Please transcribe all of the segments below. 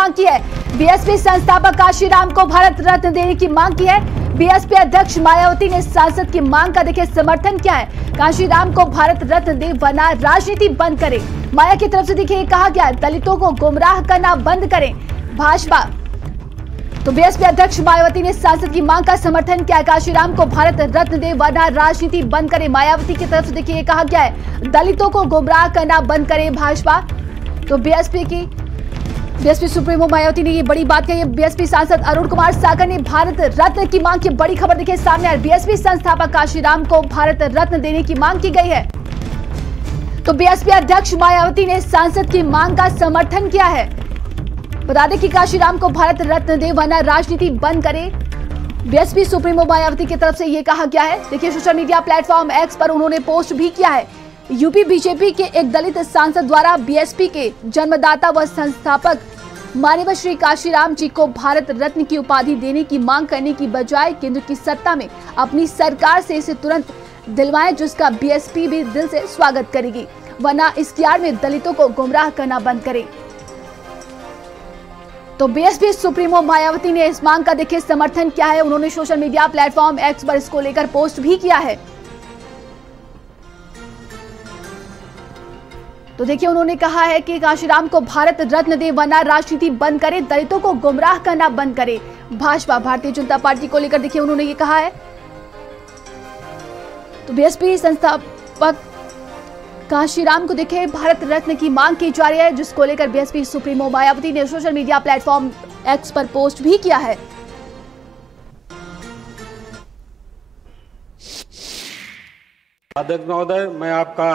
मांग की है। बीएसपी संस्थापक काशीराम को भारत रत्न देने की मांग की है। बीएसपी अध्यक्ष मायावती ने सांसद की मांग का देखिए समर्थन किया है। काशीराम को भारत रत्न दे वरना राजनीति बंद करें। माया की तरफ से देखिए कहा गया है, दलितों को गुमराह करना बंद करें भाजपा। तो बीएसपी अध्यक्ष मायावती ने सांसद की मांग का समर्थन किया। काशीराम को भारत रत्न दे वरना राजनीति बंद करे। मायावती की तरफ से देखिए कहा गया है, दलितों को गुमराह करना बंद करे भाजपा। तो बीएसपी सुप्रीमो मायावती ने ये बड़ी बात कही। बीएसपी सांसद अरुण कुमार सागर ने भारत रत्न की मांग की बड़ी खबर देखिए सामने आई। बीएसपी संस्थापक काशीराम को भारत रत्न देने की मांग की गई है। तो बीएसपी अध्यक्ष मायावती ने सांसद की मांग का समर्थन किया है। बता दें कि काशीराम को भारत रत्न दे वरना राजनीति बंद करे। बीएसपी सुप्रीमो मायावती की तरफ से यह कहा गया है। देखिए सोशल मीडिया प्लेटफॉर्म एक्स पर उन्होंने पोस्ट भी किया है। यूपी बीजेपी के एक दलित सांसद द्वारा बीएसपी के जन्मदाता व संस्थापक माननीय श्री काशीराम जी को भारत रत्न की उपाधि देने की मांग करने की बजाय केंद्र की सत्ता में अपनी सरकार से इसे तुरंत दिलवाएं, जिसका बीएसपी भी दिल से स्वागत करेगी, वरना इसकी आड़ में दलितों को गुमराह करना बंद करे। तो बीएसपी सुप्रीमो मायावती ने इस मांग का देखिए समर्थन किया है। उन्होंने सोशल मीडिया प्लेटफॉर्म एक्स पर इसको लेकर पोस्ट भी किया है। तो देखिए उन्होंने कहा है कि काशीराम को भारत रत्न दे वरना राजनीति बंद करे, दलितों को गुमराह करना बंद करे भाजपा। भारतीय जनता पार्टी को लेकर देखिए उन्होंने ये कहा है। तो बीएसपी संस्थापक काशीराम को देखिए भारत रत्न की मांग की जा रही है, जिसको लेकर बीएसपी सुप्रीमो मायावती ने सोशल मीडिया प्लेटफॉर्म एक्स पर पोस्ट भी किया है। अध्यक्ष महोदय, मैं आपका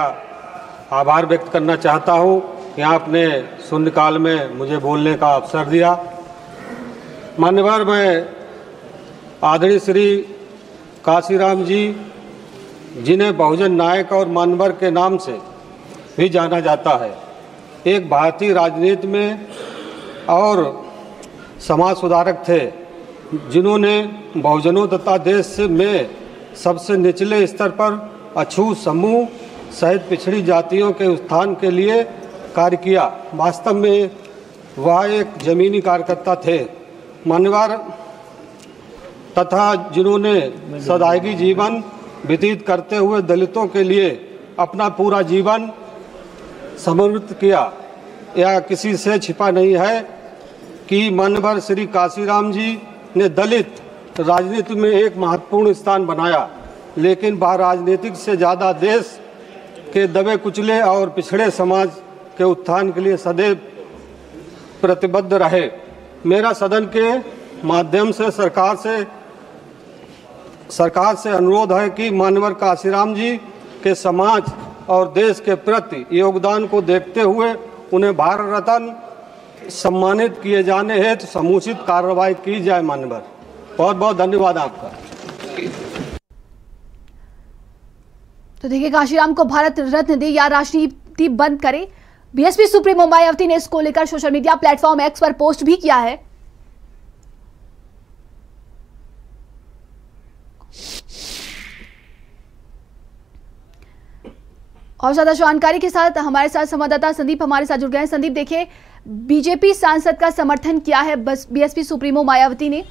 आभार व्यक्त करना चाहता हूं कि आपने शून्यकाल में मुझे बोलने का अवसर दिया। मान्यवर, मैं आदरणीय श्री काशीराम जी, जिन्हें बहुजन नायक और मानवर के नाम से भी जाना जाता है, एक भारतीय राजनीति में और समाज सुधारक थे, जिन्होंने बहुजनों तथा देश में सबसे निचले स्तर पर अछूत समूह सहित पिछड़ी जातियों के उत्थान के लिए कार्य किया। वास्तव में वह एक जमीनी कार्यकर्ता थे, मान्यवर, तथा जिन्होंने सदायगी जीवन व्यतीत करते हुए दलितों के लिए अपना पूरा जीवन समर्पित किया। यह किसी से छिपा नहीं है कि मानवर श्री काशीराम जी ने दलित राजनीति में एक महत्वपूर्ण स्थान बनाया, लेकिन वह राजनीतिक से ज़्यादा देश के दबे कुचले और पिछड़े समाज के उत्थान के लिए सदैव प्रतिबद्ध रहे। मेरा सदन के माध्यम से सरकार से अनुरोध है कि मानवर काशीराम जी के समाज और देश के प्रति योगदान को देखते हुए उन्हें भारत रत्न सम्मानित किए जाने हेतु समुचित कार्रवाई की जाए। मानवर, बहुत बहुत धन्यवाद आपका। तो देखिए, काशीराम को भारत रत्न दे या राजनीति बंद करे, बीएसपी सुप्रीमो मायावती ने इसको लेकर सोशल मीडिया प्लेटफॉर्म एक्स पर पोस्ट भी किया है। और ज्यादा जानकारी के साथ हमारे साथ संवाददाता संदीप हमारे साथ जुड़ गए हैं। संदीप, देखिए बीजेपी सांसद का समर्थन किया है बस बीएसपी सुप्रीमो मायावती ने।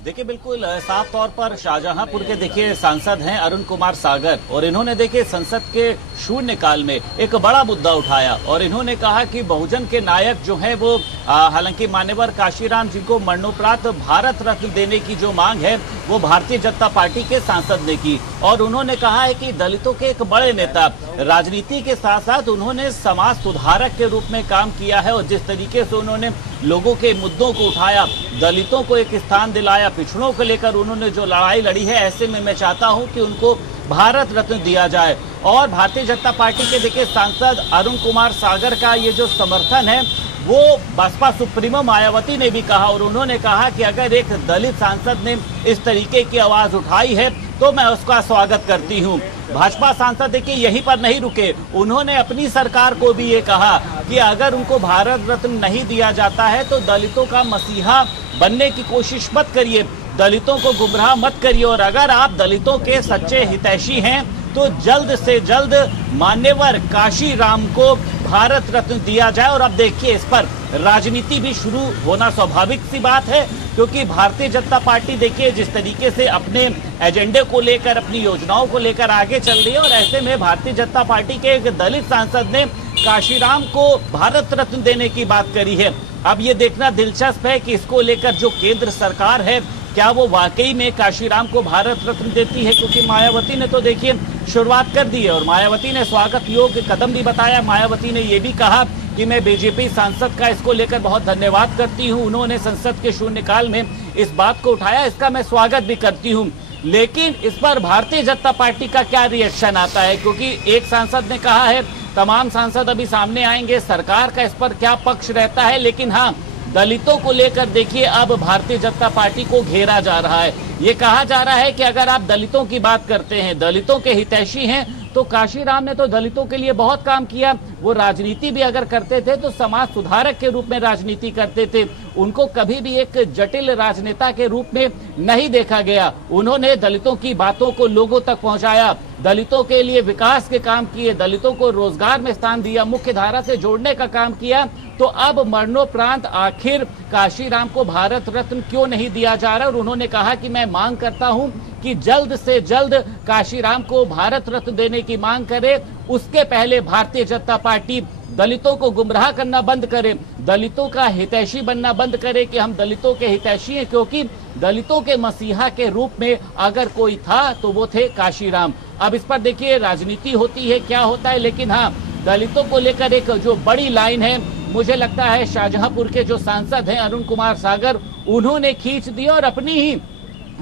देखिए बिल्कुल साफ तौर पर शाहजहांपुर के देखिए सांसद हैं अरुण कुमार सागर, और इन्होंने देखिए संसद के शून्यकाल में एक बड़ा मुद्दा उठाया और इन्होंने कहा कि बहुजन के नायक जो हैं वो हालांकि मान्यवर काशीराम जी को मरणोपरांत भारत रत्न देने की जो मांग है वो भारतीय जनता पार्टी के सांसद ने की, और उन्होंने कहा है कि दलितों के एक बड़े नेता राजनीति के साथ साथ उन्होंने समाज सुधारक के रूप में काम किया है, और जिस तरीके से उन्होंने लोगों के मुद्दों को उठाया, दलितों को एक स्थान दिलाया, पिछड़ों को लेकर उन्होंने जो लड़ाई लड़ी है, ऐसे में मैं चाहता हूं कि उनको भारत रत्न दिया जाए। और भारतीय जनता पार्टी के देखिए सांसद अरुण कुमार सागर का ये जो समर्थन है वो बसपा सुप्रीमो मायावती ने भी कहा, और उन्होंने कहा कि अगर एक दलित सांसद ने इस तरीके की आवाज उठाई है तो मैं उसका स्वागत करती हूं। भाजपा सांसद देखिए यहीं पर नहीं रुके, उन्होंने अपनी सरकार को भी ये कहा कि अगर उनको भारत रत्न नहीं दिया जाता है तो दलितों का मसीहा बनने की कोशिश मत करिए, दलितों को गुमराह मत करिए, और अगर आप दलितों के सच्चे हितैषी हैं तो जल्द से जल्द मान्यवर काशीराम को भारत रत्न दिया जाए। और अब देखिए इस पर राजनीति भी शुरू होना स्वाभाविक सी बात है, क्योंकि भारतीय जनता पार्टी देखिए जिस तरीके से अपने एजेंडे को लेकर, अपनी योजनाओं को लेकर आगे चल रही है, और ऐसे में भारतीय जनता पार्टी के एक दलित सांसद ने काशीराम को भारत रत्न देने की बात करी है। अब ये देखना दिलचस्प है कि इसको लेकर जो केंद्र सरकार है क्या वो वाकई में काशीराम को भारत रत्न देती है, क्योंकि मायावती ने तो देखिए शुरुआत कर दी है और मायावती ने स्वागत योग्य कदम भी बताया। मायावती ने ये भी कहा कि मैं बीजेपी सांसद का इसको लेकर बहुत धन्यवाद करती हूं, उन्होंने संसद के शून्यकाल में इस बात को उठाया, इसका मैं स्वागत भी करती हूं। लेकिन इस पर भारतीय जनता पार्टी का क्या रिएक्शन आता है, क्योंकि एक सांसद ने कहा है, तमाम सांसद अभी सामने आएंगे, सरकार का इस पर क्या पक्ष रहता है, लेकिन हाँ दलितों को लेकर देखिए अब भारतीय जनता पार्टी को घेरा जा रहा है। ये कहा जा रहा है कि अगर आप दलितों की बात करते हैं, दलितों के हितैषी हैं, तो काशीराम ने तो दलितों के लिए बहुत काम किया। वो राजनीति भी अगर करते थे तो समाज सुधारक के रूप में राजनीति करते थे, उनको कभी भी एक जटिल राजनेता के रूप में नहीं देखा गया। उन्होंने दलितों की बातों को लोगों तक पहुंचाया, दलितों के लिए विकास के काम किए, दलितों को रोजगार में स्थान दिया, मुख्य धारा से जोड़ने का काम किया। तो अब मरणोपरांत आखिर काशीराम को भारत रत्न क्यों नहीं दिया जा रहा? और उन्होंने कहा कि मैं मांग करता हूं कि जल्द से जल्द काशीराम को भारत रत्न देने की मांग करे। उसके पहले भारतीय जनता पार्टी दलितों को गुमराह करना बंद करे, दलितों का हितैषी बनना बंद करे कि हम दलितों के हितैषी हैं, क्योंकि दलितों के मसीहा के रूप में अगर कोई था तो वो थे काशीराम। अब इस पर देखिए राजनीति होती है, क्या होता है, लेकिन हाँ दलितों को लेकर एक जो बड़ी लाइन है, मुझे लगता है शाहजहांपुर के जो सांसद हैं अरुण कुमार सागर, उन्होंने खींच दी और अपनी ही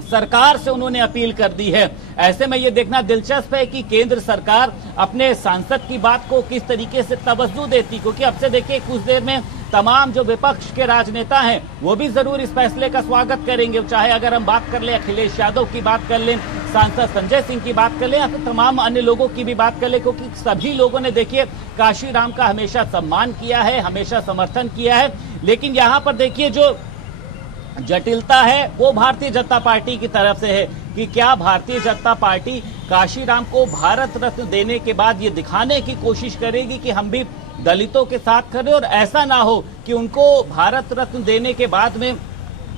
सरकार से उन्होंने अपील कर दी है। ऐसे में ये देखना दिलचस्प है कि केंद्र सरकार अपने सांसद की बात को किस तरीके से तवज्जो देती, क्योंकि अब से देखिए कुछ देर में तमाम जो विपक्ष के राजनेता हैं वो भी जरूर इस फैसले का स्वागत करेंगे। चाहे अगर हम बात कर लें अखिलेश यादव की बात कर लें, सांसद संजय सिंह की बात कर लें, या फिर तमाम अन्य लोगों की भी बात कर लें, क्योंकि सभी लोगों ने देखिए काशीराम का हमेशा सम्मान किया है, हमेशा समर्थन किया है। लेकिन यहाँ पर देखिए जो जटिलता है वो भारतीय जनता पार्टी की तरफ से है कि क्या भारतीय जनता पार्टी काशीराम को भारत रत्न देने के बाद ये दिखाने की कोशिश करेगी कि हम भी दलितों के साथ खड़े, और ऐसा ना हो कि उनको भारत रत्न देने के बाद में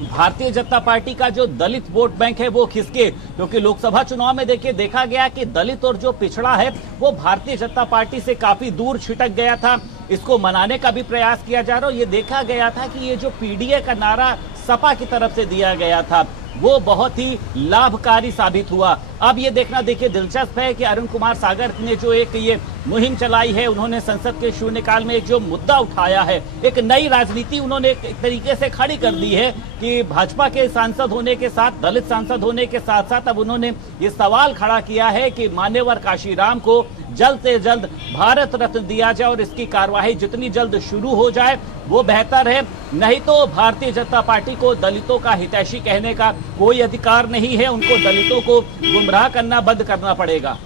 भारतीय जनता पार्टी का जो दलित वोट बैंक है वो खिसके। क्योंकि लोकसभा चुनाव में देखिए देखा गया कि दलित और जो पिछड़ा है वो भारतीय जनता पार्टी से काफी दूर छिटक गया था। इसको मनाने का भी प्रयास किया जा रहा है। ये देखा गया था कि ये जो पीडीए का नारा सपा की तरफ से दिया गया था वो बहुत ही लाभकारी साबित हुआ। अब ये देखना देखिए दिलचस्प है कि अरुण कुमार सागर ने जो एक ये मुहिम चलाई है, उन्होंने संसद के शून्यकाल में एक जो मुद्दा उठाया है, एक नई राजनीति उन्होंने एक तरीके से खड़ी कर दी है कि भाजपा के सांसद होने के साथ, दलित सांसद होने के साथ साथ अब उन्होंने ये सवाल खड़ा किया है कि मान्यवर काशीराम को जल्द से जल्द भारत रत्न दिया जाए और इसकी कार्यवाही जितनी जल्द शुरू हो जाए वो बेहतर है। नहीं तो भारतीय जनता पार्टी को दलितों का हितैषी कहने का कोई अधिकार नहीं है, उनको दलितों को गुमराह करना बंद करना पड़ेगा।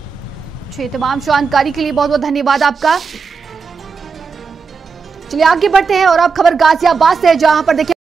जी, तमाम जानकारी के लिए बहुत बहुत धन्यवाद आपका। चलिए आगे बढ़ते हैं और अब खबर गाजियाबाद से है, जहां पर देखिए